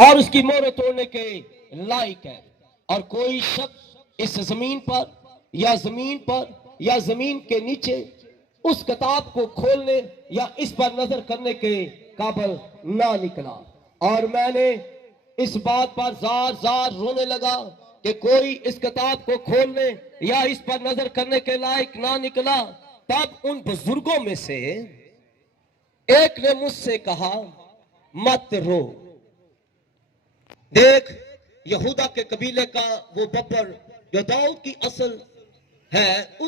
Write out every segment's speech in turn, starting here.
और उसकी मोहर तोड़ने के लायक है। और कोई शख्स इस जमीन पर या जमीन पर या जमीन के नीचे उस किताब को खोलने या इस पर नजर करने के काबिल ना निकला। और मैंने इस बात पर जार जार रोने लगा कि कोई इस किताब को खोलने या इस पर नजर करने के लायक ना निकला। तब उन बुजुर्गों में से एक ने मुझसे कहा, मत रो, देख यहूदा के कबीले का वो बब्बर जो दाऊद की असल है,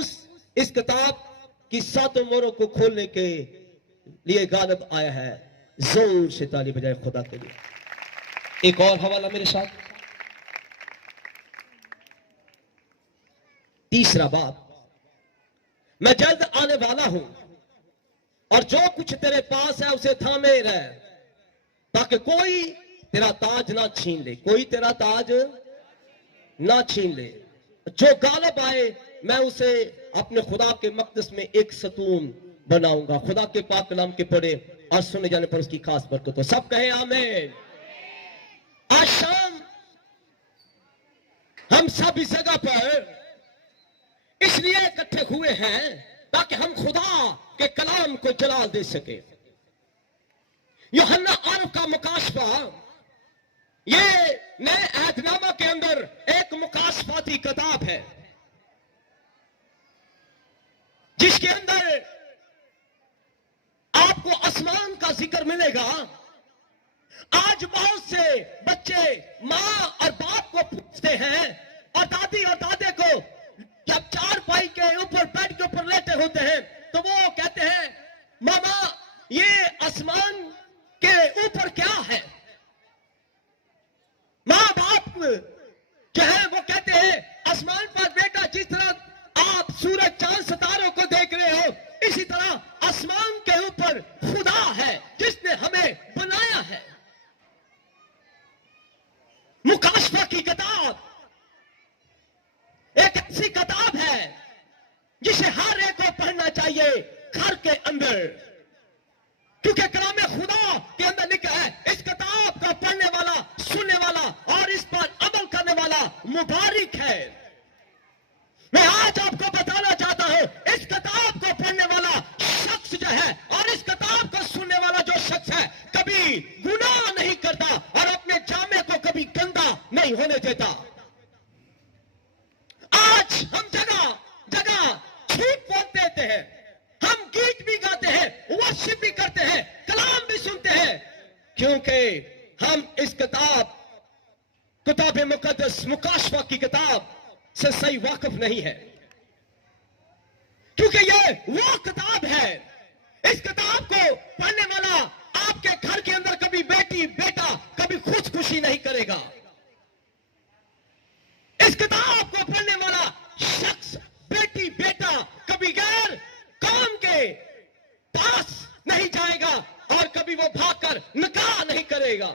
इस किताब की 7 मोहरों को खोलने के लिए गालिब आया है। जोर से ताली बजाए खुदा के लिए। एक और हवाला मेरे साथ, तीसरा बाब, मैं जल्द आने वाला हूं और जो कुछ तेरे पास है उसे थामे रह, ताकि कोई तेरा ताज ना छीन ले, कोई तेरा ताज ना छीन ले। जो गालिब आए मैं उसे अपने खुदा के मकदस में एक सतून बनाऊंगा। खुदा के पाक कलाम के पढ़े और सुने जाने पर उसकी खास बरकत हो। सब कहे आमीन। आज शाम हम सब इस जगह पर इसलिए इकट्ठे हुए हैं ताकि हम खुदा के कलाम को जलाल दे सके। यूहन्ना आरफ का मुकाशफा, ये नए अहदनामा के अंदर एक मुकाशफाती किताब है जिसके अंदर आपको आसमान का जिक्र मिलेगा। आज बहुत से बच्चे मां और बाप को पूछते हैं और दादी और दादे को, जब 4 भाई के ऊपर बेड के ऊपर लेटे होते हैं तो वो कहते हैं, मामा ये आसमान के ऊपर क्या है। मां बाप जो है वो कहते हैं, आसमान पर बेटा जिस तरह आप सूरज चांद सितारों को देख रहे हो, इसी तरह आसमान के ऊपर खुदा है जिसने हमें बनाया है। मुकाशफा की किताब एक ऐसी किताब है जिसे हर एक को पढ़ना चाहिए घर के अंदर, क्योंकि कलाम खुदा के अंदर लिखा है, इस किताब का पढ़ने वाला, सुनने वाला और इस पर अमल करने वाला मुबारक है। मैं आज आपको बताना चाहता हूं, इस किताब को पढ़ने वाला शख्स जो है और इस किताब को सुनने वाला जो शख्स है, कभी गुनाह नहीं करता और अपने जामे को कभी गंदा नहीं होने देता। आज हम जगह जगह झूठ बोल देते हैं, हम गीत भी गाते हैं, वर्शिप भी करते हैं, कलाम भी सुनते हैं, क्योंकि हम इस किताब मुकद्दस मुकाशफा की किताब से सही वाकिफ नहीं है। क्योंकि ये वो किताब है, इस किताब को पढ़ने वाला आपके घर के अंदर कभी बेटी बेटा कभी खुशी नहीं करेगा। इस किताब को पढ़ने वाला शख्स बेटी बेटा कभी गैर काम के पास नहीं जाएगा और कभी वो भागकर निकाह नहीं करेगा।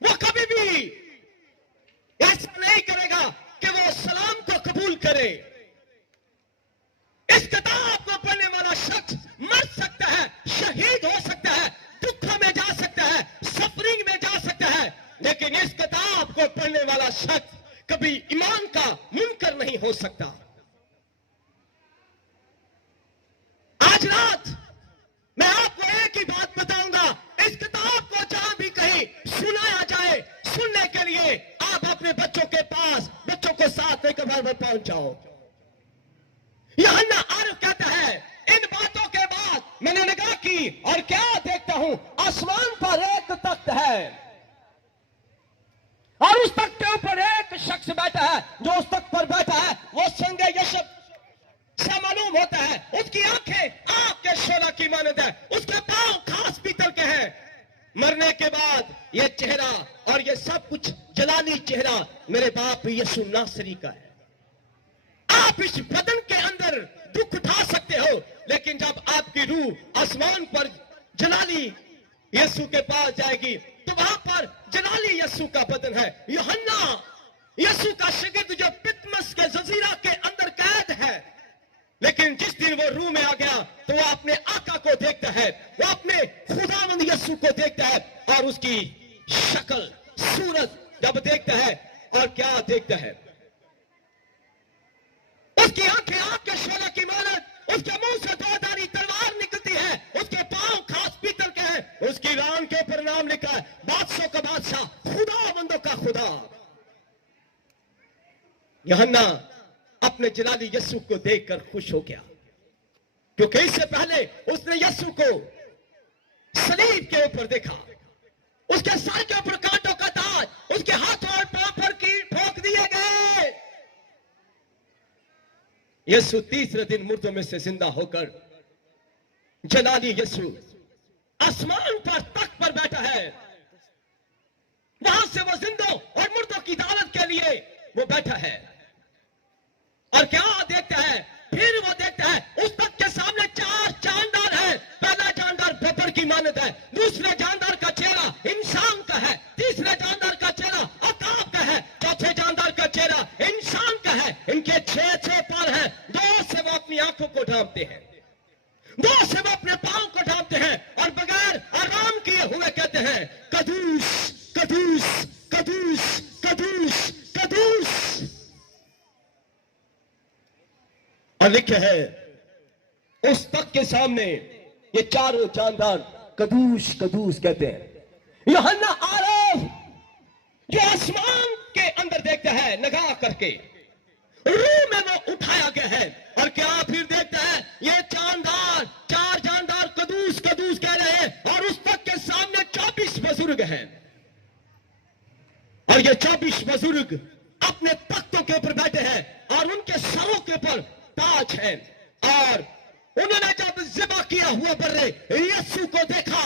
वो कभी भी ऐसा नहीं करेगा कि वो सलाम को कबूल करे। इस किताब को पढ़ने वाला शख्स मर सकता है, शहीद हो सकता है, दुख में जा सकता है, सफरिंग में जा सकता है, लेकिन इस किताब को पढ़ने वाला शख्स कभी ईमान का मुनकर नहीं हो सकता। आज रात मैं आपको एक ही बात बताऊंगा, इस किताब को जहां भी कहीं सुनाया जाए, सुनने के लिए आप अपने बच्चों के पास, बच्चों को साथ लेकर घर पर पहुंच जाओ। यूहन्ना आरफ कहता है, इन बातों के बाद मैंने निगाह की और क्या देखता हूं, आसमान पर एक तख्त है और उस तख्त के ऊपर एक शख्स बैठा है। जो उस तख्त पर बैठा है वो संगे यशब से मालूम होता है, उसकी आंखें आग के शोला की मानद है, उसके पांव खास पीतल के हैं। मरने के बाद ये चेहरा और ये सब कुछ जलाली चेहरा मेरे बाप यीशु नासरी का है। आप इस बदन के अंदर दुख उठा सकते हो, लेकिन जब आपकी रूह आसमान पर जलाली यीशु के पास जाएगी तो वहां पर जलाली यीशु का बदन है। यूहन्ना यीशु का शागिर्द जो पितमस के जजीरा के अंदर कैद है, लेकिन जिस दिन वो रूह में आ गया तो वो अपने आका को देखता है, वो अपने खुदावंद यीशु को देखता है और उसकी शक्ल सूरत जब देखता है, और क्या देखता है, उसकी आंखें आग के शोला की मानत, उसके मुंह से दो धारी तलवार निकलती है, उसके पांव खास पीतल के हैं, उसकी रान के ऊपर नाम लिखा है बादशाह का बादशाह, खुदाबंदों का खुदा। यूहन्ना अपने जलाली यीशु को देखकर खुश हो गया, क्योंकि इससे पहले उसने यीशु को सलीब के ऊपर देखा, उसके सर के ऊपर कांटों का ताज, उसके हाथों और पांव पर कील ठोक दिए गए। यीशु तीसरे दिन मुर्दों में से जिंदा होकर, जलाली यीशु आसमान पर तख्त पर बैठा है, वहां से वो जिंदों और मुर्दों की दावत के लिए वो बैठा है। और क्या देखता है, फिर वो देखता है उस तख्त के सामने चार जानदार है। पहला जानदार बबर की मानद है, दूसरे जानदार का चेहरा इंसान का है, तीसरे जानदार का चेहरा अकाब का है, चौथे जानदार का चेहरा इंसान का है। इनके छह छह पर हैं, दो से वो अपनी आंखों को ढांपते हैं, दो से वो अपने पांव को ढांपते हैं, और बगैर आराम किए हुए कहते हैं कदूस कदूस कदूस कदूस कदूस। और लिखे है उस तख्त के सामने ये चारों जानदार कदूस कदूस कहते हैं। यूहन्ना आरफ जो आसमान के अंदर देखता है निगाह करके, रूह में वो उठाया गया है, और क्या फिर देखता है ये जानदार, चार जानदार कदूस कदूस कह रहे हैं, और उस तख्त के सामने 24 बुजुर्ग हैं, और ये 24 बुजुर्ग अपने तख्तों के ऊपर बैठे हैं, और उनके सरों के ऊपर ताज है। और उन्होंने जब ज़िबा किया हुआ बर्रे यीशु को देखा,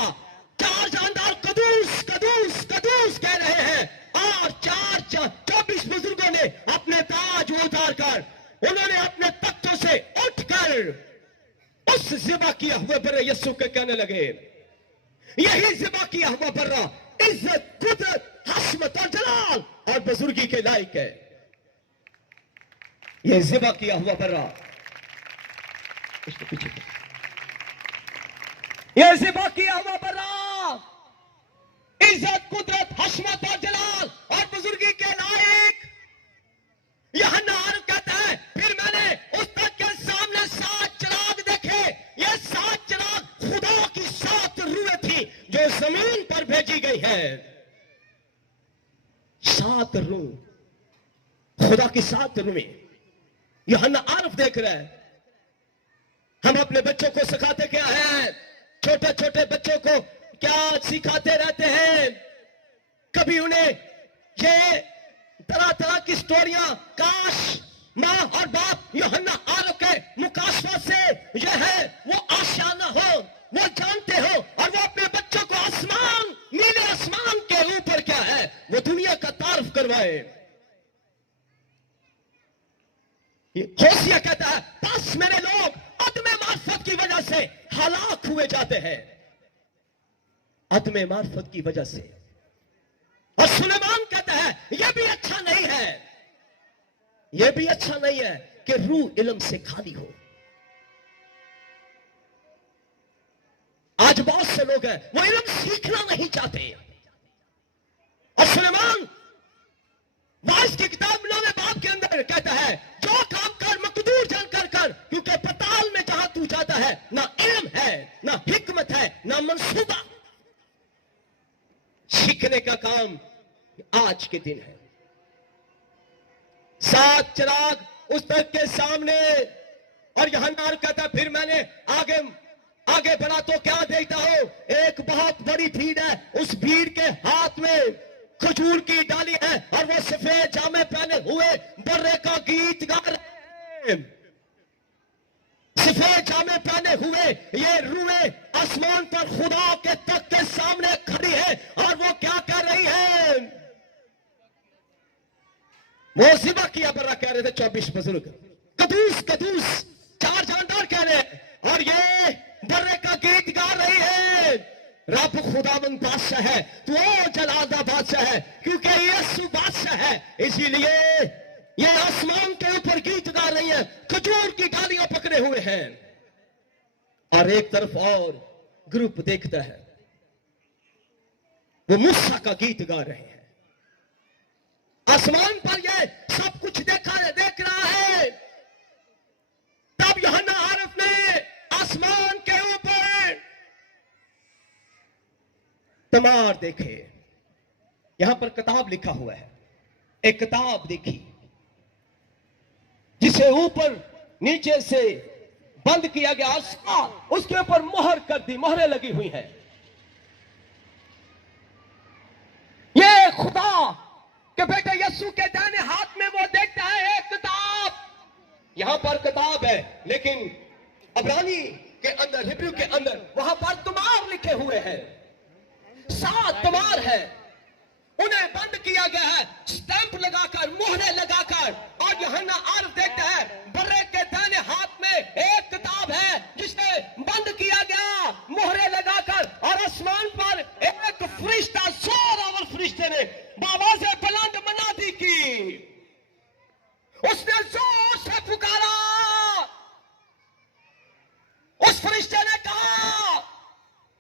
चार जानदार कदूस कदूस कदूस कह रहे हैं, और 24 बुजुर्गों ने अपने ताज उतार कर, उन्होंने अपने तख्तों से उठकर उस ज़िबा किया हुआ बर्रे यीशु के कहने लगे, यही ज़िबा किया हुआ बर्रा इज्जत कुदरत हस्मत और जलाल और बुजुर्गी के लायक है। यह ज़िबा किया हुआ बर्रा, इसके पीछे यह ज़िबा किया हुआ बर्रा इज्जत कुदरत हस्मत और जलाल और बुजुर्गी के लायक। यूहन्ना आरफ कहता है फिर मैंने उस तख्त के सामने 7 चिराग देखे। ये 7 चिराग खुदा की 7 रूहें थी जो जमीन पर भेजी गई है। 7 रूह, खुदा की 7 रूहें यूहन्ना आरफ देख रहा है। हम अपने बच्चों को सिखाते क्या है, छोटे छोटे बच्चों को क्या सिखाते रहते हैं, कभी उन्हें ये तरह तरह की स्टोरियां, काश माँ और बाप यूहन्ना आरफ के मुकाशवा से यह है वो आशाना हो, वो जानते हो, और वो अपने बच्चों को आसमान, नीले आसमान के ऊपर क्या है वो दुनिया का तारुफ करवाए। होशिया कहता है बस मेरे लोग अदमे मार्फत की वजह से हलाक हुए जाते हैं, अदमे मार्फत की वजह से। और सुलेमान कहता है यह भी अच्छा नहीं है, यह भी अच्छा नहीं है कि रूह इल्म से खाली हो। आज बहुत से लोग हैं वो इल्म सीखना नहीं चाहते। और सुलेमान वाइस की किताब 9वें बाब के अंदर कहता है जो काम कर मकदूर जानकर कर, क्योंकि पताल में जहां तू जाता है ना इल्म है, ना हिकमत है, ना मंसूबा। सीखने का काम आज के दिन है। 7 चिराग उस तख्त के सामने, और यूहन्ना कहता फिर मैंने आगे आगे बढ़ा तो क्या देखता हूं, एक बहुत बड़ी भीड़ है, उस भीड़ के हाथ में खजूर की डाली है, और वो सफेद जामे पहने हुए बर्रे का गीत गा रहे हैं। सफेद जामे पहने हुए ये रूहें आसमान पर खुदा के तख्त के सामने खड़ी है, और वो क्या कर रही है, वो ज़िबा किया बर्रा कह रहे थे 24 बुजुर्ग, कदूस कदूस 4 जानदार कह रहे हैं, और ये बर्रे का गीत गा रही है। रब खुदावंद बादशाह है, तो वो जलादा बादशाह है, क्योंकि यीशु बादशाह है, इसीलिए ये आसमान के ऊपर गीत गा रही है, खजूर की डालियां पकड़े हुए हैं। और एक तरफ और ग्रुप देखता है, वो मूसा का गीत गा रहे हैं। आसमान पर ये सब कुछ देख रहा है। तब यूहन्ना आरिफ ने आसमान के ऊपर तमार देखे। यहां पर किताब लिखा हुआ है, एक किताब देखी जिसे ऊपर नीचे से बंद किया गया, उसके ऊपर मोहर कर दी, मोहरें लगी हुई हैं। ये खुदा के बेटे यीशु के दाहिने हाथ में वो देखता है एक किताब। यहां पर किताब है, लेकिन अब्रानी के अंदर, हिब्रू के अंदर वहां पर तमार लिखे हुए हैं। 7 तमार है, उन्हें बंद किया गया है, स्टैंप लगाकर, मोहरें लगाकर। और यूहन्ना आरिफ देखता है बर्रे के दाहिने हाथ में एक किताब है जिसे बंद किया गया, मोहरें लगाकर। और आसमान पर एक फरिश्ता, जोरावर फरिश्ते ने बाबा से बुलंद मनादी की। उसने जोर से पुकारा। उस फरिश्ते ने कहा,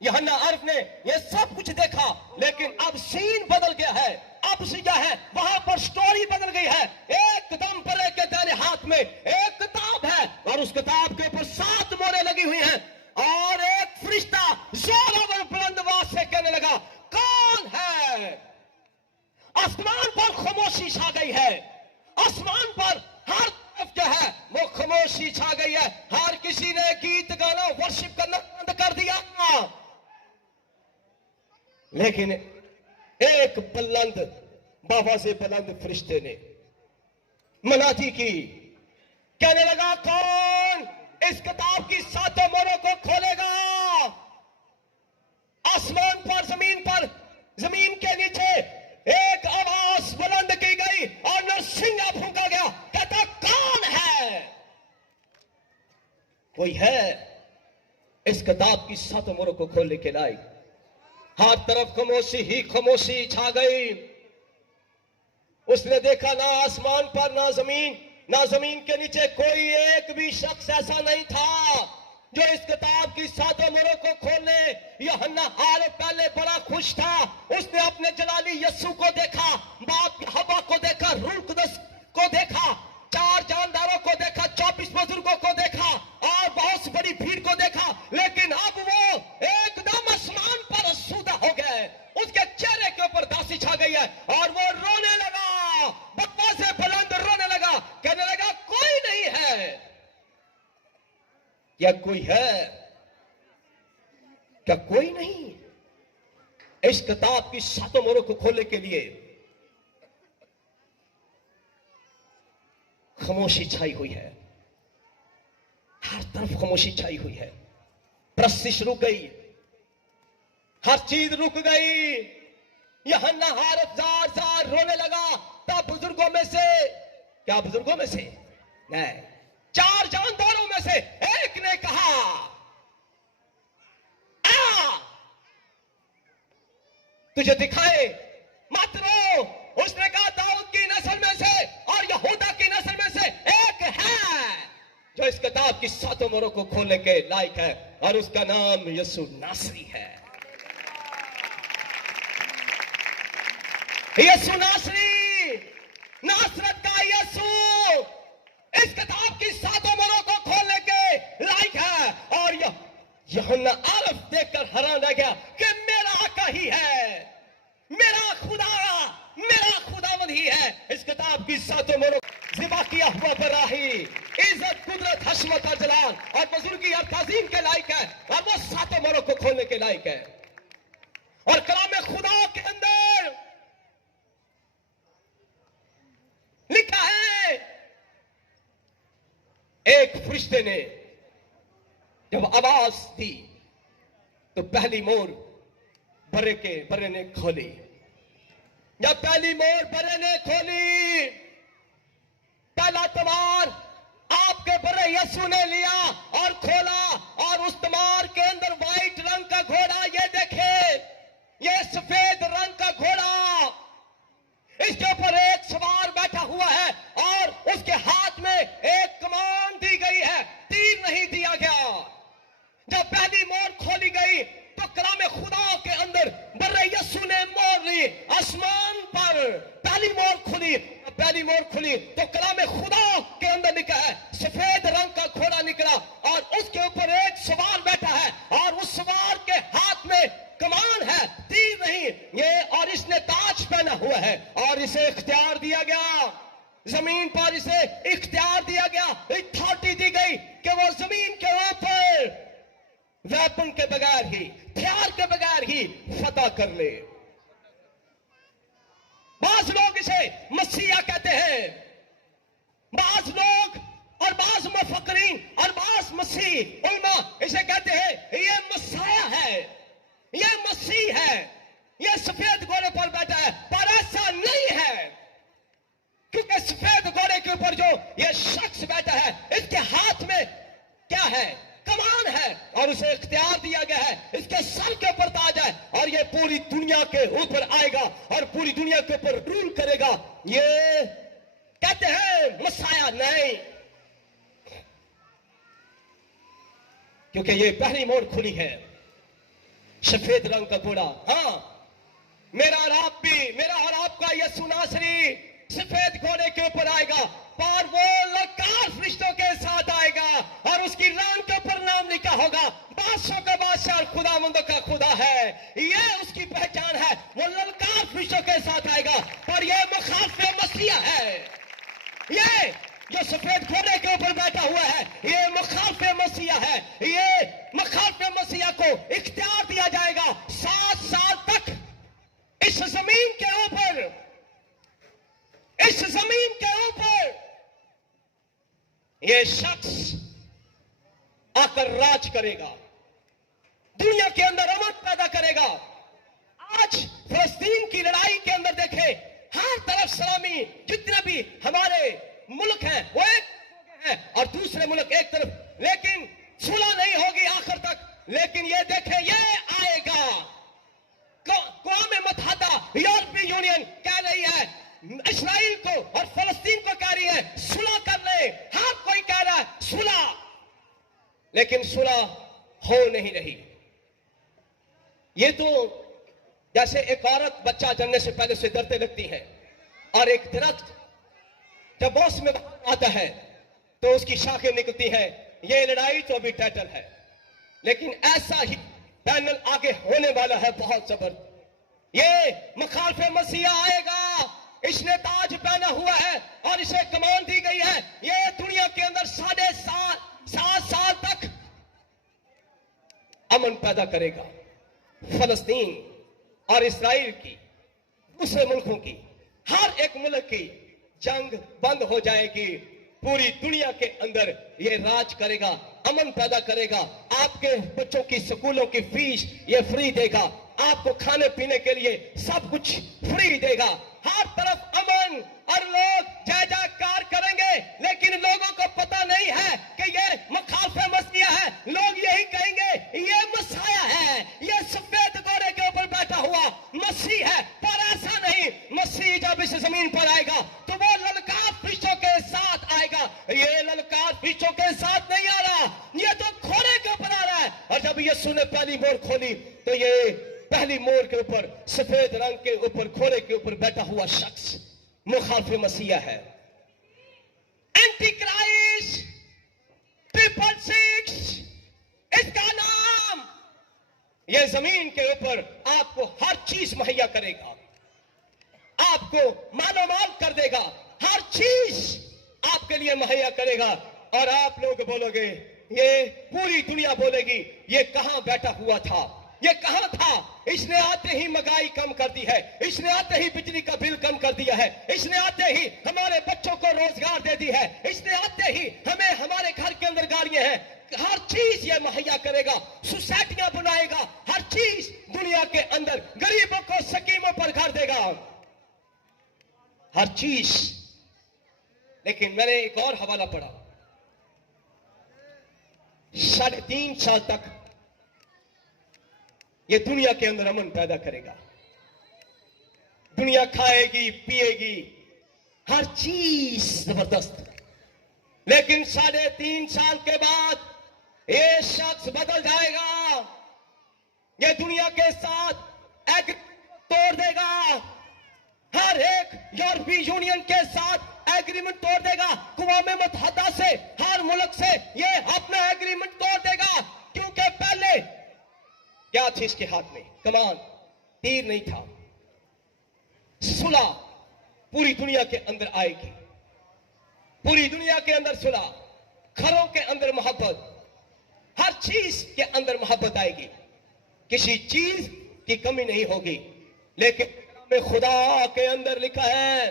यूहन्ना आरिफ ने यह सब कुछ देखा, लेकिन अब सीन बदल गया है। अब क्या है, वहां पर स्टोरी बदल गई है। एकदम बर्रे के दाहिने हाथ में एक किताब है और उस किताब के ऊपर 7 मोहरें लगी हुई हैं। और एक फरिश्ता जोरावर बुलंद आवाज से कहने लगा, कौन है? आसमान पर खामोशी छा गई है। आसमान पर हर तरफ क्या है, वो खामोशी छा गई है। हर किसी ने गीत गाना, वर्शिप करना बंद कर दिया। लेकिन एक बुलंद, बाबा से बुलंद फरिश्ते ने मनादी की, कहने लगा, कौन इस किताब की 7 मोहरों को खोलेगा? आसमान पर, जमीन के नीचे एक आवाज बुलंद की गई और नरसिंगा फूंका गया। कहता, कौन है? कोई है इस किताब की 7 मोहरों को खोलने के लायक? हर तरफ खामोशी ही खामोशी छा गई। उसने देखा, ना आसमान पर, ना जमीन के नीचे कोई एक भी शख्स ऐसा नहीं था जो इस किताब की 7 मोहरों को खोले। यूहन्ना आरिफ पहले बड़ा खुश था। उसने अपने जलाली यीशु को देखा, बाप हवा को देखा, रूह कुदस को देखा, 4 जानदारों को देखा, 24 बुजुर्गों को देखा और बहुत बड़ी भीड़ को देखा। लेकिन अब वो एकदम आसमान पर आसूदा हो गए। उसके चेहरे के ऊपर दासी छा गई है और वो रोने लगा, बाबा से बुलंद रोने लगा, कहने लगा, कोई नहीं है। क्या कोई है? क्या कोई नहीं? इस किताब की 7 मोहरों को खोलने के लिए खामोशी छाई हुई है। हर तरफ खामोशी छाई हुई है। प्रशिश रुक गई, हर चीज रुक गई। यूहन्ना आरिफ जार रोने लगा। तब बुजुर्गों में से, क्या बुजुर्गों में से नहीं, 4 जानदारों में से एक ने कहा, आ तुझे दिखाए, मत रो। उसने कहा, दाऊद की नस्ल में से और यहूदा की नस्ल में से एक है जो इस किताब की 7 मोहरों को खोलने के लायक है, और उसका नाम यीशु नासरी है। यीशु नासरी, नासरत का यीशु इस किताब की 7 मोहरों को खोलने के लायक है। और यूहन्ना आरिफ देखकर हैरान रह गया कि मेरा आका ही है, मेरा खुदावंद ही है। इस किताब की 7 मोहरों ज़िबा किया हुआ बराही, इज्जत, कुदरत, हशमत और जलाल और बुजुर्गी और ताज़ीम के लायक है, और वो 7 मोहरों को खोलने के लायक है। और कलाम खुदा के अंदर लिखा है, एक फरिश्ते ने जब आवाज दी तो पहली मोहर बर्रे ने खोली। जब पहली मोहर बर्रे ने खोली, पहला तमार आपके बर्रे यीशु ने लिया और खोला, और उस तमार के अंदर व्हाइट रंग का घोड़ा, ये देखे, ये सफेद रंग का घोड़ा, इसके ऊपर एक सवार बैठा हुआ है और उसके हाथ में एक कमान दी गई है, तीर नहीं दिया गया। जब पहली मोहर खोली गई तो कलाम खुदा के अंदर बर्रे यीशु ने पहली मोड़ खुली तो कलाम खुदा के अंदर लिखा है, सफेद रंग का घोड़ा निकला और उसके ऊपर एक सवार बैठा है और उस सवार के हाथ में कमान है, तीर नहीं ये, और इसने ताज पहना हुआ है और इसे इख्तियार दिया गया, जमीन पर इसे इख्तियार दिया गया, अथॉरिटी दी गई कि वो जमीन के ऊपर वेपन के बगैर ही, हथियार के बगैर ही फतह कर ले। बाज लोग इसे मसीहा कहते हैं, बाज लोग और बाज मुफक्किरीन और बाज मसीह उलमा इसे कहते हैं ये मसाया है, ये मसीह है, ये सफेद घोड़े पर बैठा है, पर ऐसा नहीं है, क्योंकि सफेद घोड़े के ऊपर जो ये शख्स बैठा है इसके हाथ में क्या है, कमान है और उसे इख्तियार दिया गया है, इसके सर के ऊपर ताज है और ये पूरी दुनिया के ऊपर आएगा और पूरी दुनिया के ऊपर रूल करेगा। ये कहते हैं मसाया नहीं, क्योंकि ये पहली मोड़ खुली है, सफेद रंग का घोड़ा। हाँ, मेरा और आपका यीशु नासरी सफेद घोड़े के ऊपर आएगा, पर वो ललकार फरिश्तों के साथ आएगा और उसकी रान के ऊपर नाम लिखा होगा, बादशाह का बादशाह और खुदावंदों का खुदा है, ये उसकी पहचान है। वो ललकार फरिश्तों के साथ आएगा, पर ये मुखालिफ मसीहा है, ये जो सफेद घोड़े के ऊपर बैठा हुआ है ये मुखालिफ मसीहा है, ये मुखालिफ मसीहा को इख्तियार दिया जाएगा 7 साल तक इस जमीन के ऊपर, इस जमीन के ऊपर ये शख्स आकर राज करेगा, दुनिया के अंदर अमन पैदा करेगा। आज फिलिस्तीन की लड़ाई के अंदर देखे, हर तरफ सलामी, जितने भी हमारे मुल्क हैं वो एक है और दूसरे मुल्क एक तरफ, लेकिन सुलह नहीं होगी आखिर तक। लेकिन ये देखे, ये आएगा, क़ौम मुत्तहिदा यूरोपीय यूनियन कह रही है इस्राइल को और फिलिस्तीन को, कह रही है सुलह कर ले, हर कोई कह रहा है सुलह, लेकिन सुलह हो नहीं रही। ये तो जैसे एक औरत बच्चा जन्मने से पहले से डरते लगती है और एक दरख्त जब मौसम में आता है तो उसकी शाखें निकलती है, ये लड़ाई तो अभी टैटल है, लेकिन ऐसा ही पैनल आगे होने वाला है बहुत जबरदस्त। ये मुखालिफ मसीहा आएगा, इसने ताज पहना हुआ है और इसे कमान दी गई है, ये दुनिया के अंदर 7.5 साल तक अमन पैदा करेगा। फलस्तीन और इस्राइल की, दूसरे मुल्कों की, हर एक मुल्क की जंग बंद हो जाएगी, पूरी दुनिया के अंदर ये राज करेगा, अमन पैदा करेगा। आपके बच्चों की स्कूलों की फीस ये फ्री देगा, आपको खाने पीने के लिए सब कुछ फ्री देगा, हर तरफ अमन और लोग जय जयकार करेंगे। लेकिन लोगों को पता नहीं है कि ये मुखालिफ मसीहा है, लोग यही कहेंगे ये मसाया है, ये सफेद घोड़े के ऊपर बैठा हुआ मसीह है, पर ऐसा नहीं। मसीह जब इस जमीन पर आएगा तो वो ललकार फरिश्तों के साथ आएगा, ये ललकार फरिश्तों के साथ नहीं आ रहा, ये तो घोड़े के ऊपर आ रहा है। और जब यीशु ने पहली मोड़ खोली तो ये पहली मोड़ के ऊपर सफेद रंग के ऊपर घोड़े के ऊपर बैठा हुआ शख्स मुखालिफ मसीहा है, एंटी क्राइस्ट, ट्रिपल सिक्स इसका नाम। यह जमीन के ऊपर आपको हर चीज मुहैया करेगा, आपको मालोमाल कर देगा, हर चीज आपके लिए मुहैया करेगा। और आप लोग बोलोगे, ये पूरी दुनिया बोलेगी ये कहां बैठा हुआ था, ये कहां था, इसने आते ही महंगाई कम कर दी है, इसने आते ही बिजली का बिल कम कर दिया है, इसने आते ही हमारे बच्चों को रोजगार दे दी है, इसने आते ही हमें हमारे घर के अंदर गाड़ियां हैं, हर चीज ये मुहैया करेगा, सोसाइटियां बनाएगा, हर चीज दुनिया के अंदर गरीबों को स्कीमों पर घर देगा, हर चीज। लेकिन मैंने एक और हवाला पढ़ा, 3.5 साल तक ये दुनिया के अंदर अमन पैदा करेगा, दुनिया खाएगी पिएगी, हर चीज जबरदस्त। लेकिन 3.5 साल के बाद ये शख्स बदल जाएगा, ये दुनिया के साथ एग्रीमेंट तोड़ देगा, हर एक एक यूरोपीय यूनियन के साथ एग्रीमेंट तोड़ देगा, अक़वाम मुत्तहिदा से, हर मुल्क से ये अपना एग्रीमेंट तोड़ देगा। क्योंकि पहले क्या थी इसके हाथ में? कमान, तीर नहीं था। सुलह पूरी दुनिया के अंदर आएगी, पूरी दुनिया के अंदर सुलह, घरों के अंदर मोहब्बत, हर चीज के अंदर मोहब्बत आएगी, किसी चीज की कमी नहीं होगी। लेकिन में खुदा के अंदर लिखा है,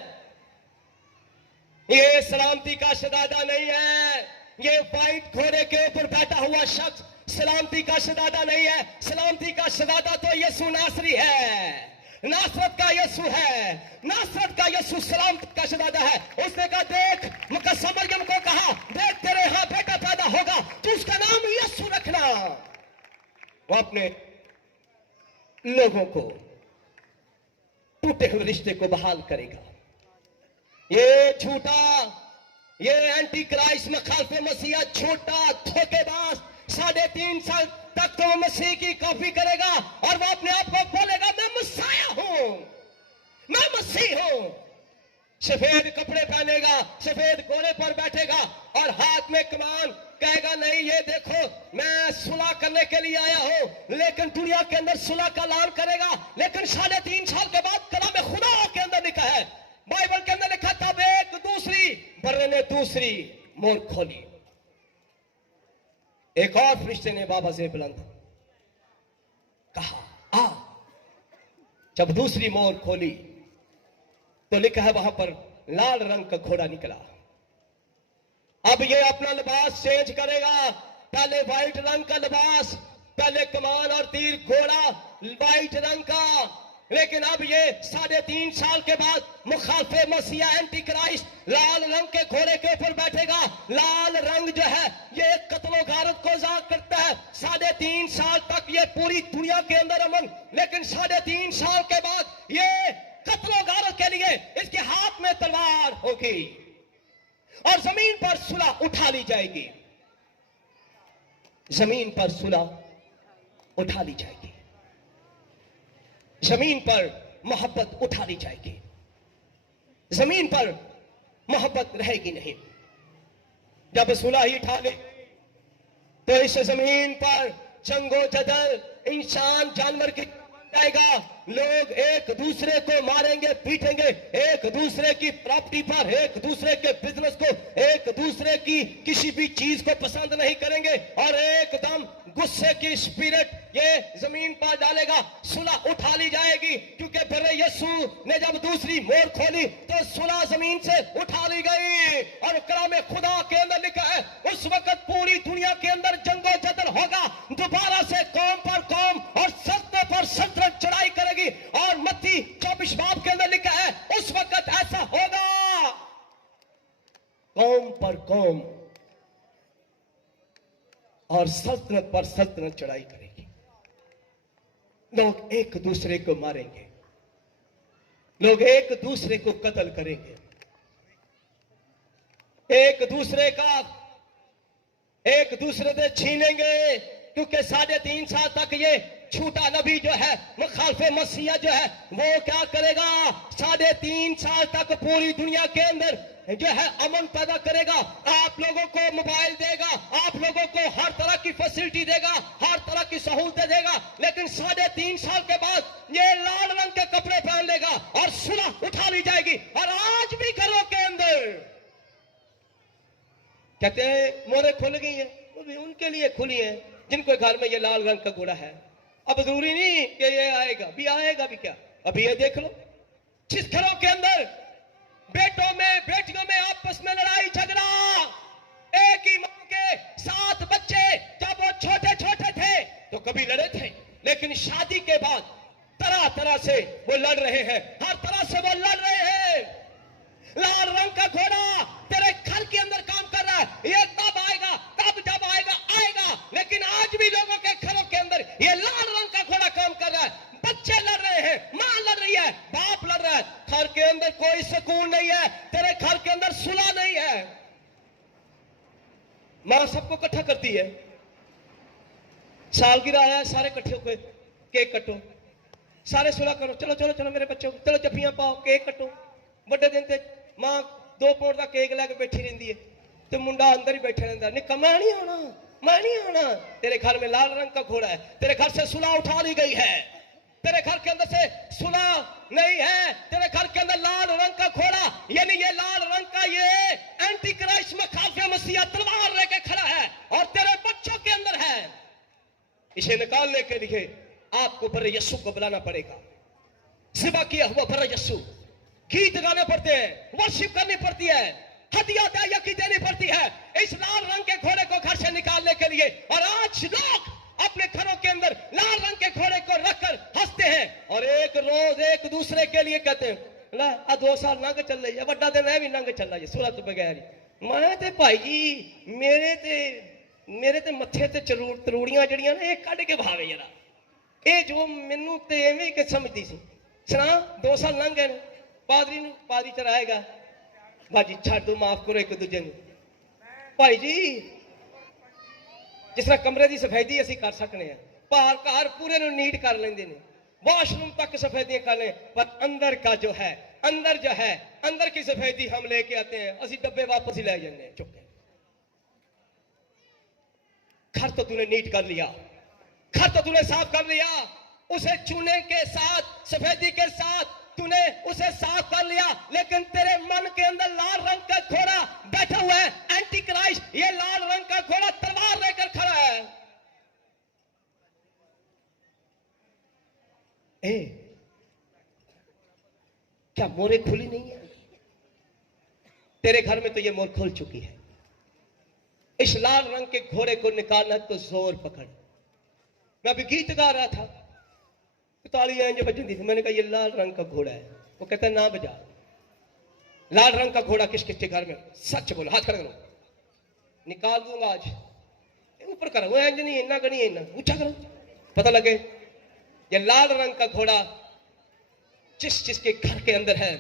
ये सलामती का शहजादा नहीं है, ये वाइट घोड़े के ऊपर बैठा हुआ शख्स सलामती का शहजादा नहीं है। सलामती का शहजादा तो यीशु नासरी है, नासरत का यीशु है, नासरत का यीशु सलामती का शहजादा है। उसने कहा, देख, मुकद्दस मरियम को कहा, देख तेरे यहां बेटा पैदा होगा, तो उसका नाम यीशु रखना। वो अपने लोगों को, टूटे हुए रिश्ते को बहाल करेगा। ये झूठा, ये एंटी क्राइस्ट मुखालिफ मसीहा, झूठा धोखेबाज 3.5 साल तक तो मसीह की कॉपी करेगा और वो अपने आप को बोलेगा, मैं मसाया हूं, मैं मसीह हूं। सफेद कपड़े पहनेगा, सफेद घोड़े पर बैठेगा और हाथ में कमान, कहेगा, नहीं ये देखो मैं सुलह करने के लिए आया हूं। लेकिन दुनिया के अंदर सुलह का ऐलान करेगा। लेकिन 3.5 साल के बाद कलाम खुदा के अंदर लिखा है, बाइबल के अंदर लिखा, तब एक दूसरी बर्रे ने दूसरी मोर खोली। एक और फरिश्ते ने बाबा से बुलंद कहा, आ। जब दूसरी मोर खोली तो लिखा है वहां पर लाल रंग का घोड़ा निकला। अब ये अपना लिबास चेंज करेगा। पहले व्हाइट रंग का लिबास, पहले कमान और तीर, घोड़ा व्हाइट रंग का। लेकिन अब ये 3.5 साल के बाद मुखालिफ मसीहा एंटी क्राइस्ट लाल रंग के घोड़े के ऊपर बैठेगा। लाल रंग जो है ये कत्लो गारत को ज़ाहिर करता है। 3.5 साल तक ये पूरी दुनिया के अंदर अमन, लेकिन 3.5 साल के बाद ये कत्लो गारत के लिए इसके हाथ में तलवार होगी और जमीन पर सुलह उठा ली जाएगी। जमीन पर सुलह उठा ली जाएगी, जमीन पर मोहब्बत उठा ली जाएगी, जमीन पर मोहब्बत रहेगी नहीं। जब सुलह ही उठा ले तो इस जमीन पर जंगो जदल, इंसान जानवर की जाएगा। लोग एक दूसरे को मारेंगे, पीटेंगे, एक दूसरे की प्रॉपर्टी पर, एक दूसरे के बिजनेस को, एक दूसरे की किसी भी चीज को पसंद नहीं करेंगे और एकदम गुस्से की स्पिरिट ये जमीन पर डालेगा। सुलह उठा ली जाएगी क्योंकि बरे यीशु ने जब दूसरी मोर खोली तो सुलह जमीन से उठा ली गई। और कलाम खुदा के अंदर लिखा है, उस वक्त पूरी दुनिया के अंदर जंगो जदल होगा, दोबारा से कौम पर कौम और सल्तनत पर सल्तनत चढ़ाई करेगी। और मत्ती 24 बाब के अंदर लिखा है, उस वक्त ऐसा होगा, कौम पर कौम और सल्तनत पर सल्तनत चढ़ाई करेगी। लोग एक दूसरे को मारेंगे, लोग एक दूसरे को कत्ल करेंगे, एक दूसरे से छीनेंगे। क्योंकि 3.5 साल तक ये झूठा नबी जो है, मुखालिफ मसीहा जो है, वो क्या करेगा? 3.5 साल तक पूरी दुनिया के अंदर जो है अमन पैदा करेगा। आप लोगों को मोबाइल देगा, आप लोगों को हर तरह की फैसिलिटी देगा, हर तरह की सहूलतें देगा। लेकिन 3.5 साल के बाद ये लाल रंग के कपड़े पहन लेगा और सुलह उठा ली जाएगी। और आज भी घरों के अंदर कहते हैं मोहरें खुल गई हैं, वो भी उनके लिए खुली हैं जिनको घर में ये लाल रंग का घोड़ा है। अब जरूरी नहीं कि ये आएगा भी क्या, अभी ये देख लो, जिस घरों के अंदर बेटों में बेटियों में आपस में लड़ाई झगड़ा, एक ही मां के 7 बच्चे, जब वो छोटे छोटे थे तो कभी लड़े थे, लेकिन शादी के बाद तरह तरह से वो लड़ रहे हैं, हर तरह से वो लड़ रहे हैं। लाल रंग का घोड़ा तेरे घर के अंदर काम कर रहा है, ये तब आएगा, तब जब आएगा आएगा। लेकिन आज भी लोगों के घरों के अंदर ये लाल रंग का घोड़ा काम कर रहा है। बच्चे लड़ रहे हैं, मां लड़ रही है, बाप लड़ रहा है, घर के अंदर कोई सुकून नहीं है, तेरे घर के अंदर सुलह नहीं है। मां सबको इकट्ठा करती है, सालगिरह आया, सारे इकट्ठे होकर केक कटो, सारे सुलह करो, चलो चलो चलो मेरे बच्चों, चलो जफ्फियां पाओ, केक कटो, ਵੱਡੇ ਦਿਨ ਤੇ ਮਾਂ 2 ਪੌਂਡ ਦਾ ਕੇਕ ਲੈ ਕੇ ਬੈਠੀ ਰਹਿੰਦੀ ਹੈ ਤੇ ਮੁੰਡਾ ਅੰਦਰ ही बैठा रहता, निक्का मैं नहीं आना, मैं नहीं आना। तेरे घर में लाल रंग का घोड़ा है, तेरे घर से सुलह उठा ली गई है, तेरे घर के अंदर से सुलह नहीं है, तेरे घर के अंदर लाल रंग का घोड़ा, यानी ये लाल रंग का ये एंटी क्राइस्ट में खाफिया मसीहा तलवार लेके खड़ा है और तेरे बच्चों के अंदर है। इसे निकालने के लिए आपको बड़े यीशु को बुलाना पड़ेगा। सिवा किया हुआ बड़े यीशु, गीत गाने पड़ते हैं, वर्शिप करनी पड़ती है, हदिया दाया की देनी पड़ती है इस लाल रंग के घोड़े को घर से निकालने के लिए। और आज लोग अपने घरों के अंदर लाल रंग के घोड़े को रखकर हंसते हैं और एक रोज एक दूसरे के लिए कहते हैं ला आ 2 साल लंघ चल रही है, बड़ा दिन है भी लंघ चल रहा है सूरत तो बगैर। मैं ते भाई जी मेरे ते मत्थे ते तरूड़ियां जड़ियां ना ये कढ़ के भावे जरा, ये जो मैनू ते एवें कि समझदी सी। सुना 2 साल लंघ गए, पादरी चराएगा बाजी छड़ दो, माफ करो एक दूजे भाई जी। जिस तरह कमरे की सफेदी असी कर सकते हैं, घर पूरे नीट कर लेंगे ने, वॉशरूम तक सफेदियां कर लें, पर अंदर का जो है अंदर की सफेदी हम लेके आते हैं, असी डब्बे वापस ही ले जाते हैं चुप के। घर तो तूने नीट कर लिया, घर तो तूने साफ कर लिया, उसे चूने के साथ सफेदी के साथ तूने उसे साफ कर लिया, लेकिन तेरे मन के अंदर लाल रंग का घोड़ा बैठा हुआ है, एंटी क्राइस्ट। ये लाल रंग का घोड़ा तलवार लेकर खड़ा है। क्या मोरे खुली नहीं है? तेरे घर में तो ये मोर खुल चुकी है। इस लाल रंग के घोड़े को निकालना तो जोर पकड़। मैं अभी गीत गा रहा था, ताली इंज बजती थी, मैंने कहा ये लाल रंग का घोड़ा है। वो कहता है ना बजा। लाल रंग का घोड़ा किस किसके घर में? सच बोलो, हाथ खड़ा करो, निकाल दूंगा आज। ऊपर करो, वो इंज नहीं, इन्ना नहीं, इन्ना ऊंचा करो, पता लगे ये लाल रंग का घोड़ा जिस जिसके घर के अंदर है।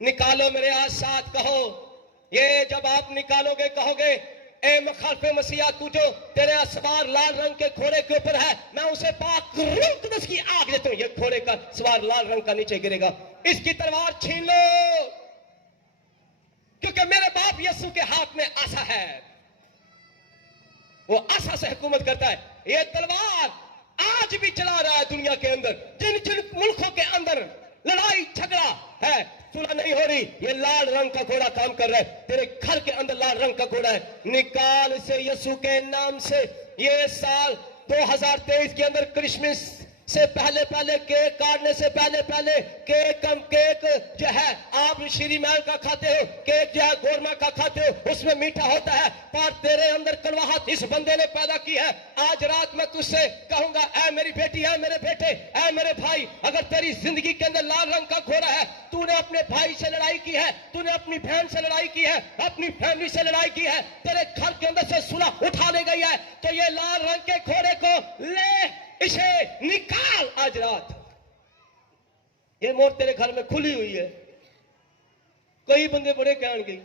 निकालो मेरे आज साथ कहो, ये जब आप निकालोगे कहोगे ए मुखालिफ मसीहा, तू जो तेरे सवार लाल रंग के घोड़े के ऊपर है, मैं उसे पाक रूह की आग देता हूं। ये घोड़े का सवार लाल रंग का नीचे गिरेगा, इसकी तलवार छीन लो, क्योंकि मेरे बाप यीशु के हाथ में आसा है, वो आसा से हुकूमत करता है। ये तलवार आज भी चला रहा है दुनिया के अंदर। जिन जिन मुल्कों के अंदर लड़ाई झगड़ा है, सुलह नहीं हो रही, ये लाल रंग का घोड़ा काम कर रहा है। तेरे घर के अंदर लाल रंग का घोड़ा है। निकाल से यीशु के नाम से। ये साल 2023 के अंदर क्रिसमस से पहले केक काटने से पहले केक जो है आप श्रीमान का खाते हो, केक जो है गोरमा का खाते हो, उसमें मीठा होता है, पर तेरे अंदर कड़वाहट इस बंदे ने पैदा की है। आज रात मैं तुझसे कहूंगा, ऐ मेरी बेटी, ऐ मेरे बेटे, ऐ मेरे भाई, अगर तेरी जिंदगी के अंदर लाल रंग का घोड़ा है, तूने अपने भाई से लड़ाई की है, तूने अपनी बहन से लड़ाई की है, अपनी फैमिली से लड़ाई की है, तेरे घर के अंदर से सुलह उठा ले गई है, तो ये लाल रंग के घोड़े को ले, इसे निकाल आज रात। ये मोर तेरे घर में खुली हुई है। कई बंदे बड़े कहन गए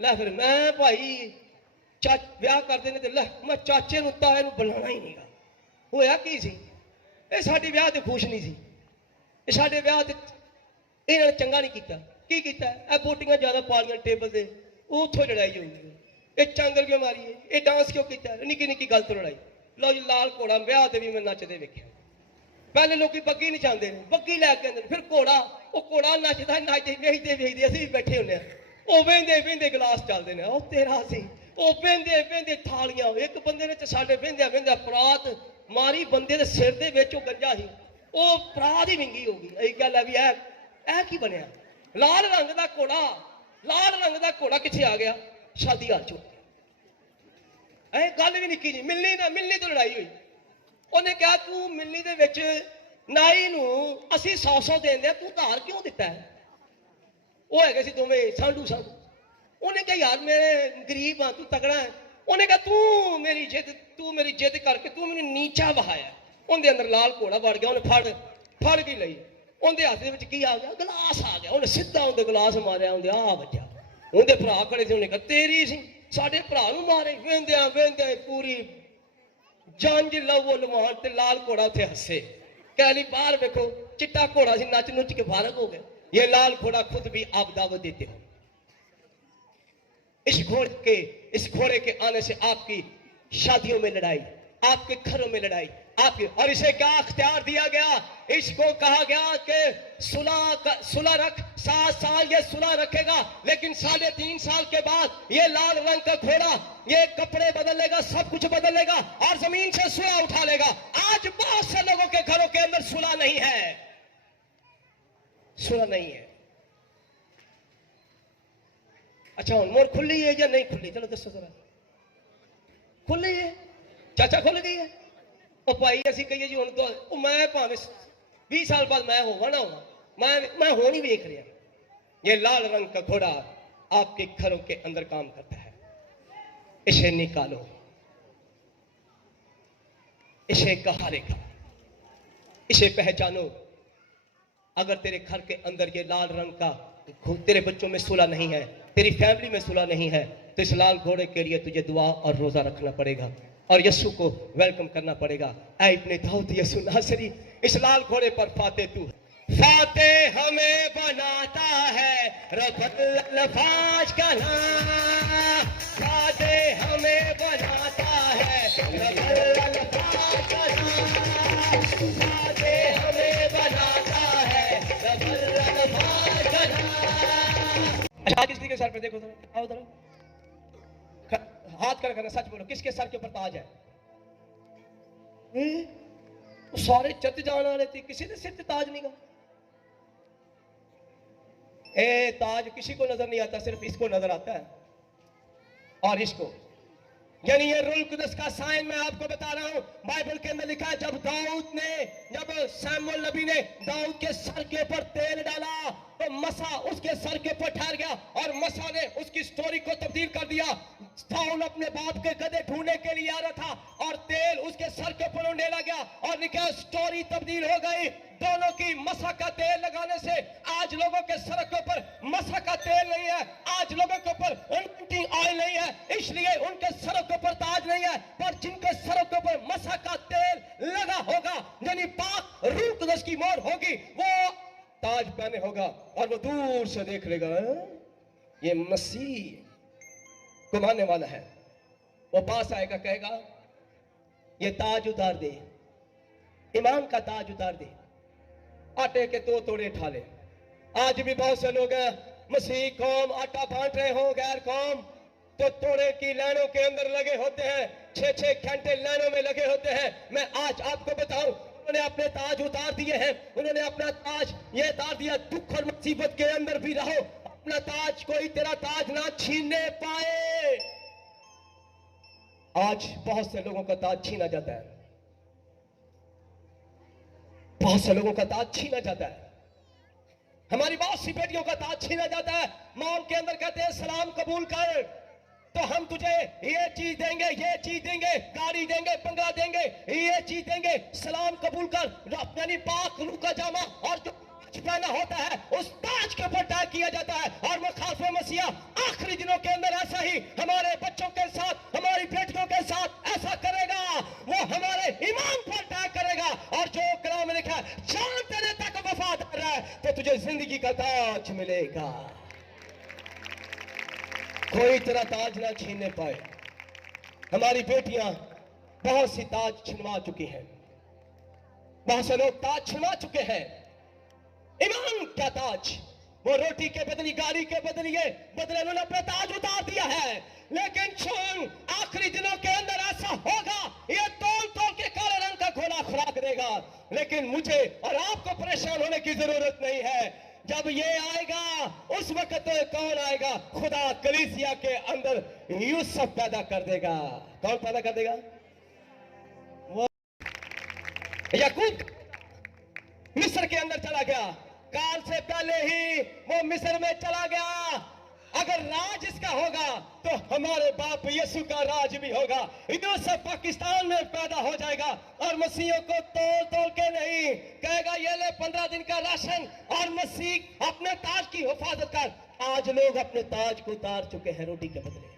लै फिर मैं भाई ब्याह करते ने, लै मैं चाचे नूं ताए नूं बुलाना ही नहीं गा। होया की सी? ये साडे ब्याह ते खुश नहीं सी, ये साडे ब्याह ते इन्हां ने चंगा नहीं कीता। की कीता? ए बोटियां ज्यादा पालियां टेबल ते, उत्थों लड़ाई होई। ये चांगल क्यों मारी है, ये डांस क्यों कीता, निक्की निक्की गल तो लड़ाई। लो जी लाल घोड़ा ब्याह ते भी मैं नचदे वेख्या। पहले लोग बग्गी नहीं चाहते, बग्गी लैके आंदे, फिर घोड़ा, वो घोड़ा नचदा वेखदे असीं भी बैठे हुंदे आ, वो वेंदे गिलास चलदे ने, ओ तेरा सी, वो वेंदे थालियां। एक बंदे ने साडे वेंदे परात मारी, बंदे दे सिर दे विच ओ गंजा सी, वो परात ही विंगी हो गई। यही गल है भी ऐ की बनिया? लाल रंग दा घोड़ा, लाल रंग दा घोड़ा कित्थे आ गया? शादी हाल चुक गल भी निक्की जी, मिलनी तो लड़ाई हुई। उन्हें कहा तू मिलनी दे विच नाई नूं असीं 100 देंदे, तू धार क्यों दिता है? वो है सी दोवें सांडू। उन्हें कहा यार मैं गरीब हाँ, तू तगड़ा है। उन्हें कहा तू मेरी जिद करके तू मैनूं नीचा बहाया। उनके अंदर लाल घोड़ा वड़ गया, उन्हें फड़ के लई। उनके हाथ दे विच की आ गया? गिलास आ गया। उन्हें सीधा उनके गिलास मारिया, उनके आ बजा। उनके भरा खड़े थे, उन्हें कहा तेरी सी, साडे भरा नूं मारे। वेंदे पूरी जंज लवो लवान ते लाल घोड़ा उत्थे हसे। कह ली बाहर वेखो चिट्टा घोड़ा से नच नुच के फारग हो गए। ये लाल घोड़ा खुद भी आप दावत देते हो। इस घोड़े के आने से आपकी शादियों में लड़ाई, आपके घरों में लड़ाई, आपके, और इसे क्या अख्तियार दिया गया? इसको कहा गया कि सुलह रख, 7 साल ये सुलह रखेगा, लेकिन 3.5 साल के बाद ये लाल रंग का घोड़ा ये कपड़े बदल लेगा, सब कुछ बदल लेगा और जमीन से सुलह उठा लेगा। आज बहुत से लोगों के घरों के अंदर सुलह नहीं है, सुलह नहीं है। अच्छा मोर खुली है या नहीं खुली? चलो दसो जरा। खुली है चाचा, खुल गई है। ਉਹ ਭਾਈ ਅਸੀਂ ਕਹੀਏ ਜੀ ਹੁਣ तो मैं ਭਾਵੇਂ 20 साल बाद मैं होगा ना होगा, मैं हो नहीं देख रहा। ये लाल रंग का घोड़ा आपके घरों के अंदर काम करता है। इसे निकालो, इसे कहारेगा, इसे पहचानो। अगर तेरे घर के अंदर ये लाल रंग का, तेरे बच्चों में सुलह नहीं है, तेरी फैमिली में सुलह नहीं है, तो इस लाल घोड़े के लिए तुझे दुआ और रोजा रखना पड़ेगा और यीशु को वेलकम करना पड़ेगा। ऐ इब्ने दाऊद यीशु नासरी, इस लाल घोड़े पर फाते तू, फाते हमें बनाता है रब्बुल अल्फाज का नाम, फाते हमें बनाता है रब्बुल अल्फाज का नाम, फाते हमें बनाता है रब्बुल अल्फाज का नाम। अच्छा किसी के सर पे देखो तो, आओ जरा हाथ कर करना, सच बोलो, किसके सर के ऊपर ताज है? सारे चत जान वाले थे, किसी ने सिर पे ताज नहीं का। ए ताज किसी को नजर नहीं आता, सिर्फ इसको नजर आता है और इसको। यानी ये रूह कुदस का साइन मैं आपको बता रहा हूं। बाइबल के अंदर लिखा है जब सैमुअल नबी ने दाऊद के सर के ऊपर तेल डाला तो मसा उसके सर के ऊपर ठहर गया और मसा ने उसकी स्टोरी को तब्दील कर दिया। साउल अपने बाप के गधे ढूंढने के लिए आ रहा था और तेल उसके सर के ऊपर उंडेला गया और निकला, स्टोरी तब्दील हो गई। दोनों की मसा का तेल लगाने से आज लोगों के सर के ऊपर मसा का तेल नहीं है, आज लोगों के ऊपर एनोइंटिंग ऑयल नहीं है, इसलिए उनके सरों के ऊपर ताज नहीं है। पर जिनके सरों के ऊपर मसा का तेल लगा होगा, यानी पाक रूह कुदस की मोहर होगी, वो ताज पहने होगा और वो दूर से देख लेगा ये मसीह को मानने वाला है। वो पास आएगा, कहेगा ये ताज उतार दे, ईमान का ताज उतार दे, आटे के 2 तोड़े उठा ले। आज भी बहुत से लोग मसीह कौम आटा बांट रहे हो, गैर कौम तो तोड़े की लाइनों के अंदर लगे होते हैं, 6-6 घंटे लाइनों में लगे होते हैं। मैं आज आपको बताऊं, उन्होंने अपने ताज उतार दिए हैं, उन्होंने अपना ताज ये उतार दिया। दुख और मुसीबत के अंदर भी रहो, अपना ताज कोई तेरा ताज ना छीनने पाए। आज बहुत से लोगों का ताज छीना जाता है, बहुत से लोगों का ताज छीना जाता है, हमारी बहुत सी बेटियों का ताज छीना जाता है। मॉल के अंदर कहते हैं सलाम कबूल कर तो हम तुझे ये चीज देंगे, ये चीज देंगे, गाड़ी देंगे, बंगला देंगे, ये चीज देंगे, सलाम कबूल कर। यानी पाक रूह का जामा और जो पहना होता है उस ताज के ऊपर टैग किया जाता है। और वो खासे मसीहा आखिरी दिनों के अंदर ऐसा ही हमारे बच्चों के साथ, हमारी बेटियों के साथ ऐसा करेगा। वो हमारे ईमान पर टैग करेगा और जो कलाम में लिखा है जान देने तक वफादार है तो तुझे जिंदगी का ताज मिलेगा। कोई तेरा ताज ना छीनने पाए। हमारी बेटियां बहुत सी ताज छिनवा चुकी हैं, बहुत से लोग ताज छिनवा चुके हैं। ईमान का ताज, वो रोटी के बदली, गाड़ी के बदले उन्होंने अपना ताज उतार दिया है। लेकिन सुन, आखिरी दिनों के अंदर ऐसा होगा, ये तोल तोल के काले रंग का घोड़ा खुराक देगा। लेकिन मुझे और आपको परेशान होने की जरूरत नहीं है। जब ये आएगा उस वक्त कौन आएगा? खुदा कलीसिया के अंदर यूसुफ पैदा कर देगा। कौन पैदा कर देगा? वो याकूब मिस्र के अंदर चला गया, काल से पहले ही वो मिस्र में चला गया। अगर राज इसका होगा तो हमारे बाप यीशु का राज भी होगा। इधर से पाकिस्तान में पैदा हो जाएगा और मसीहों को तोल तोल के नहीं कहेगा ये ले 15 दिन का राशन और मसीह अपने ताज की हिफाजत कर। आज लोग अपने ताज को उतार चुके हैं रोटी के बदले।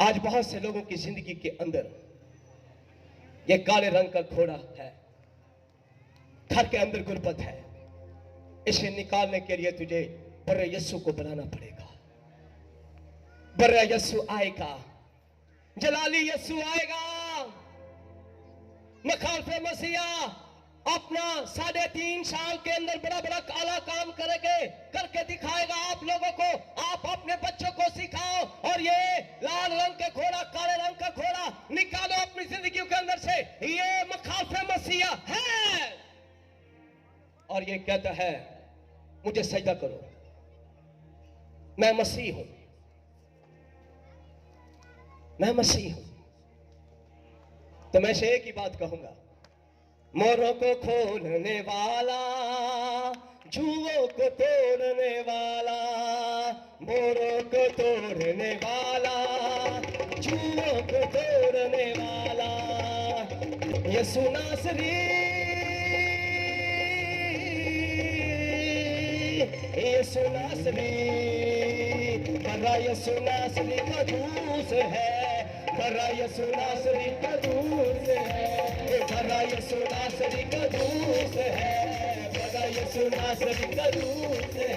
आज बहुत से लोगों की जिंदगी के अंदर ये काले रंग का घोड़ा है, घर के अंदर गुर्बत है, इसे निकालने के लिए तुझे बर्रे यस्सु को बुलाना पड़ेगा। बर्रे यस्सु आएगा, जलाली यस्सु आएगा, मखालफे मसीहा अपना 3.5 साल के अंदर बड़ा बड़ा काला काम करके दिखाएगा आप लोगों को। आप अपने बच्चों को सिखाओ और ये लाल रंग के घोड़ा, काले रंग का घोड़ा निकालो अपनी जिंदगी के अंदर से। ये मखालफे मसीहा है और ये कहता है मुझे सजदा करो, मैं मसीह हूं, मैं मसीह हूं। तो मैं से एक ही बात कहूंगा, मोरों को खोलने वाला, जुओं को तोड़ने वाला, मोरों को तोड़ने वाला, जुओं को तोड़ने वाला, यीशु नासरी, यीशु नासरी, बड़ा यीशु नासरी का दूस है, बड़ा यीशु नासरी का दूस है, बड़ा यीशु नासरी का दूस है, बड़ा यीशु नासरी का दूस है,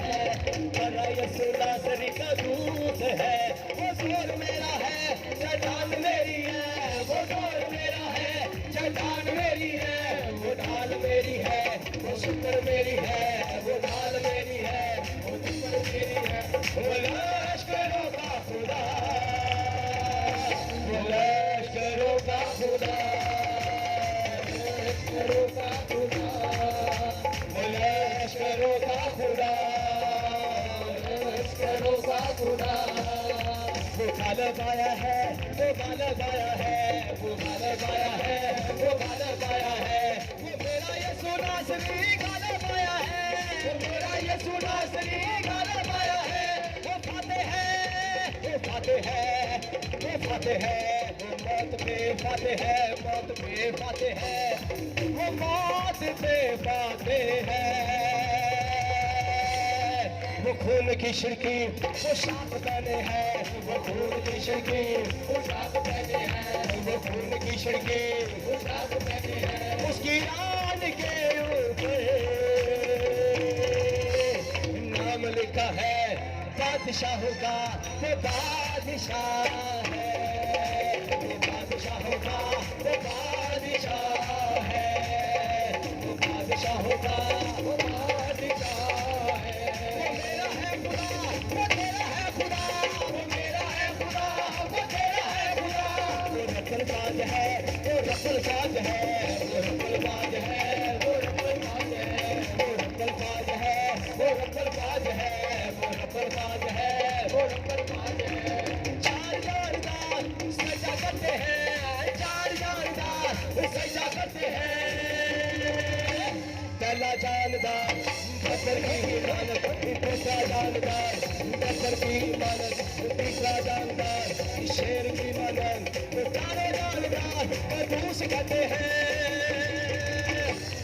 बड़ा यीशु नासरी का दूस है। वो जोर मेरा है, चट्टान मेरी है, वो जोर मेरा है, चट्टान मेरी है, वो ढाल मेरी है, वो शुक्र मेरी है, वो ढाल मेरी है, वो शुक्र मेरी है, वो लश्करों का खुदा, वो लश्करों का खुदा, लश्करों का खुदा, वो लश्करों का खुदा, लश्करों का खुदा। वो गालब आया है, वो गालब आया है, वो गालब आया है, वो गालब आया है, वो मेरा यीशु नासरी गालब आया है, वो मेरा यीशु नासरी गालब आया है। वो फातेह है, वो फातेह है, वो फातेह है, वो मौत पे फातेह है, मौत पे फातेह है, वो मौत पे फातेह है। वो खून की छिड़की, वो शाप पहने हैं, वो खून की छिड़की, वो शाप पहने हैं, वो खून की छिड़की, वो शाप पहने हैं। उसकी आन के ऊपर नाम लिखा है बादशाहों का, वो बादशाह है, वो बादशाहों का, वो बादशाह है, वो बादशाहों का, वो बादशाह है। वो मेरा है खुदा, वो तेरा है खुदा, वो मेरा है खुदा, वो तेरा है खुदा। वो रखलबाज है, वो रखलबाज है, वो रखलबाज है, वो रखलबाज है, वो रखलबाज है, वो रखलबाज है, वो रखलबाज है, वो रखलबाज है। चार जानदार सजा करते हैं, चार जानदार सजा करते हैं। पहला जानदार बकर की मानत, दूसरा जानदार बकर की मानत, तीसरा जानदार शेर की मानत, सारे जानदार कदूस कहते हैं।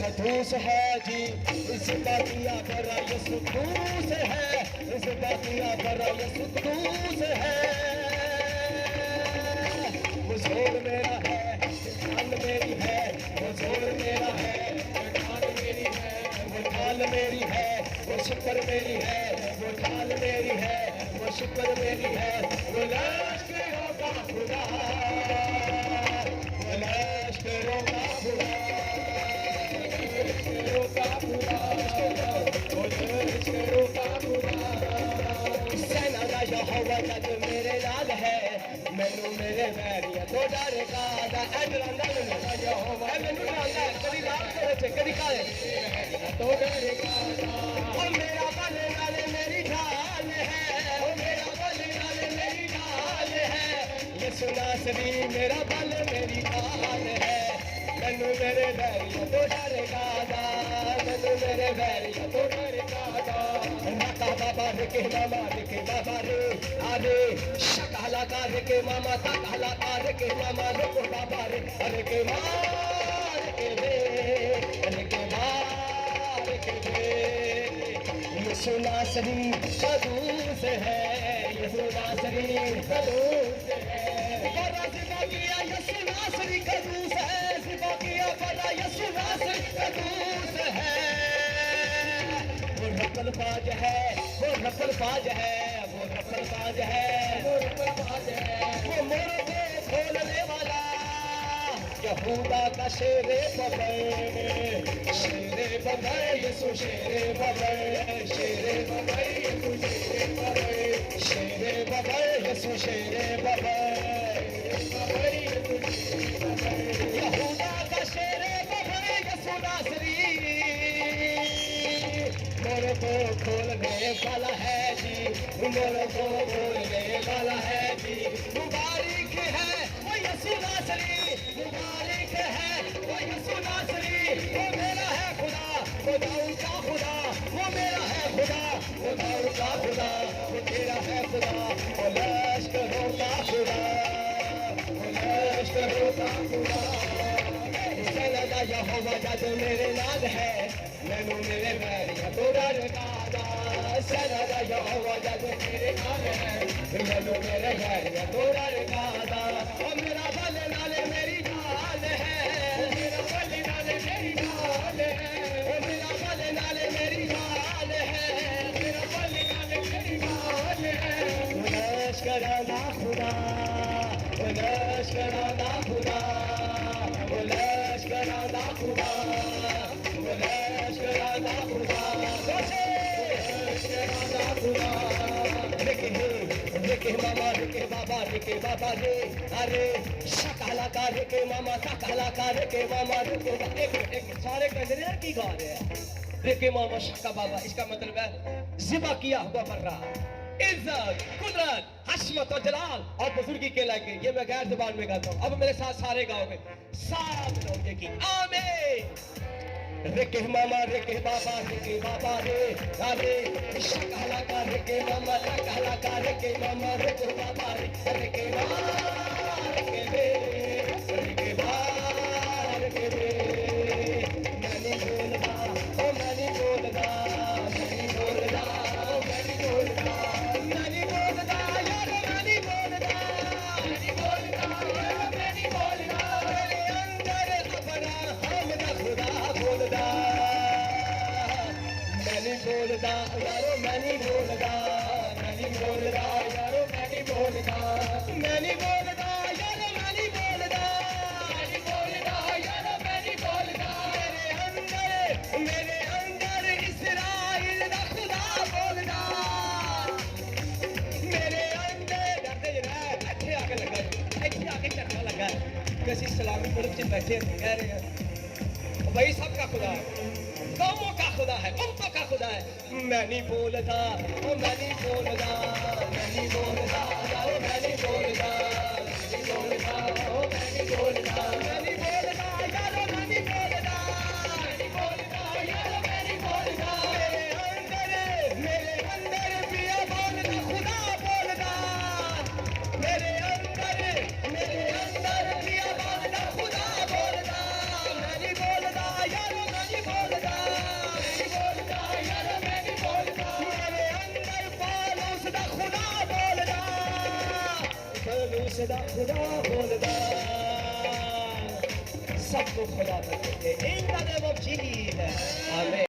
कदूस है जी इस बातिया बड़ा यीशु कदूस है, इस बातिया बड़ा यीशु कदूस है। वो जोर मेरा है, जान मेरी है, वो जोर मेरा है, जान मेरी है, वो ढाल मेरी है, वो शुक्र मेरी है, वो ढाल मेरी है, वो शुक्र मेरी है। वो लश्करों का खुदा, वो लश्करों का खुदा, लश्करों का खुदा, वो लश्करों का खुदा। सेना का यहोवा जग मेरे नाल है, मैनू मेरे बैरिया तो डरेगा दा। एडरांदा मेरा यहोवा मैनू डरांदा, कदी नाल करे कदी काले तो डरेगा दा। ओ मेरा बने नाले मेरी ढाल है, ओ मेरा बने नाले मेरी ढाल है। यीशु नासरी मेरा बल मेरी ढाल है, मैनू मेरे बैरिया तो डरेगा दा, मैनू मेरे बैरिया तो डरेगा दा। माता बाबा के मामा के बाबा रे अरे शकाला का रे के मामा ताकाला का रे के मामा रे को बाबा रे अरे के मार के रे अरे के मार के रे। यीशु नासरी कदूस है, यीशु नासरी कदूस है। यसु नासरी कदूस है, सिपाहिया बड़ा यसु नासरी कदूस है। वो रब्बुल फाज है, वो रब्बुल फाज है, वो रब्बुल फाज है, वो रब्बुल फाज है। वो मुर्दे खोलने वाला यहूदा का शेरे बबर, शेरे बबर यसु शेरे बबर, शेरे बबर यसु शेरे बबर, शेरे बबर यसु शेरे बबर, यहूदा का शेरे बबर यसु नासरी। मोर को खोलने वाला है जी, मोर को खोलने वाला है जी। मुबारक है वो यसु नासरी, मुबारक है वो यसु नासरी। वो मेरा है खुदा, खुदा उनका खुदा, वो मेरा है खुदा, खुदा उनका खुदा, वो तेरा है खुदा, वो लश्करों का खुदा, वो लश्करों का खुदा। सनदा यहोवा जद मेरे नाल है, मैनू मेरे बैरिया तो डर कादा। सनदा यहोवा जद मेरे नाल है, मैनू मेरे बैरिया तो डर कादा। और मेरा भले नाले मेरी ढाल है, मेरा भले नाले मेरी ढाल है, मेरा भले नाले मेरी ढाल है, मेरा भले नाले मेरी ढाल है। लश्कराना खुदा, लश्कराना खुदा, लश्कराना खुदा, लश्कराना खुदा, लश्कराना खुदा। रिके मामा रिके बाबा रिके बाबा रे, अरे शकला का रिके मामा, शकला का रिके मामा रिके। एक सारे कंजरे की गा रहे हैं रिके मामा शका बाबा। इसका मतलब है जिबा किया हुआ बर्रा, इज्जत, कुदरत, हशमत और जलाल और बुजुर्गी के लायक। ये मैं गैर जुबान में गाता हूँ, अब मेरे साथ सारे गाओगे, सारा मिलाओगे की आमीन। रिके मामा रिके बाबा रे, अरे शकला का रिके मामा, शकला का रिके मामा रिके बाबा रे, रिके मामा रिके रे, रिके बाबा रिके रे। मैं नहीं बोलदा, ओ मैं नहीं बोलदा, मैं नहीं बोलदा, ओ मैं नहीं बोलदा, मैं नहीं बोलदा यार, मैं नहीं बोलदा, मैं नहीं बोलदा यार, मैं नहीं बोलदा। मेरे अंदर अपना हमदा खुदा बोलदा। मैं नहीं बोलदा यारो, मैं नहीं बोलदा, मैं नहीं बोलदा यारो, मैं नहीं बोलदा, मैं नहीं बोलदा यारो, मैं नहीं बोलदा, मैं नहीं बोलदा यारो, मैं नहीं बोलदा। मेरे अंदर इस्राएल दा खुदा बोलदा, मेरे अंदर डरते जरा अच्छे आके लगा, अच्छे आके चढ़ना लगा। किसी सलामी मुल्क से बैठे कह रहे हैं भाई सबका खुदा है, कौमों का खुदा है, उम्मतों का खुदा है। मैं नहीं बोलता, ओ मैं नहीं बोलता, मैं नहीं बोलता यारो, मैं नहीं बोलता, मैं नहीं बोलता, ओ मैं नहीं बोलता, मैं नहीं बोलता यारो, मैं नहीं बोलता, मैं नहीं बोलता यारो, मैं नहीं बोलता। मेरे अंदर पिया बोलता खुदा बोलता, मेरे अंदर पिया बोलता खुदा बोलता। मैं नहीं बोलता यारो, मैं नहीं बोलता, मैं नहीं बोलता यारो, मैं नहीं बोलता। मेरे अंदर पालूस दा खुदा बोलता, पालूस दा खुदा बोलता। सबको खुदा करते in the name of Jesus, आमीन।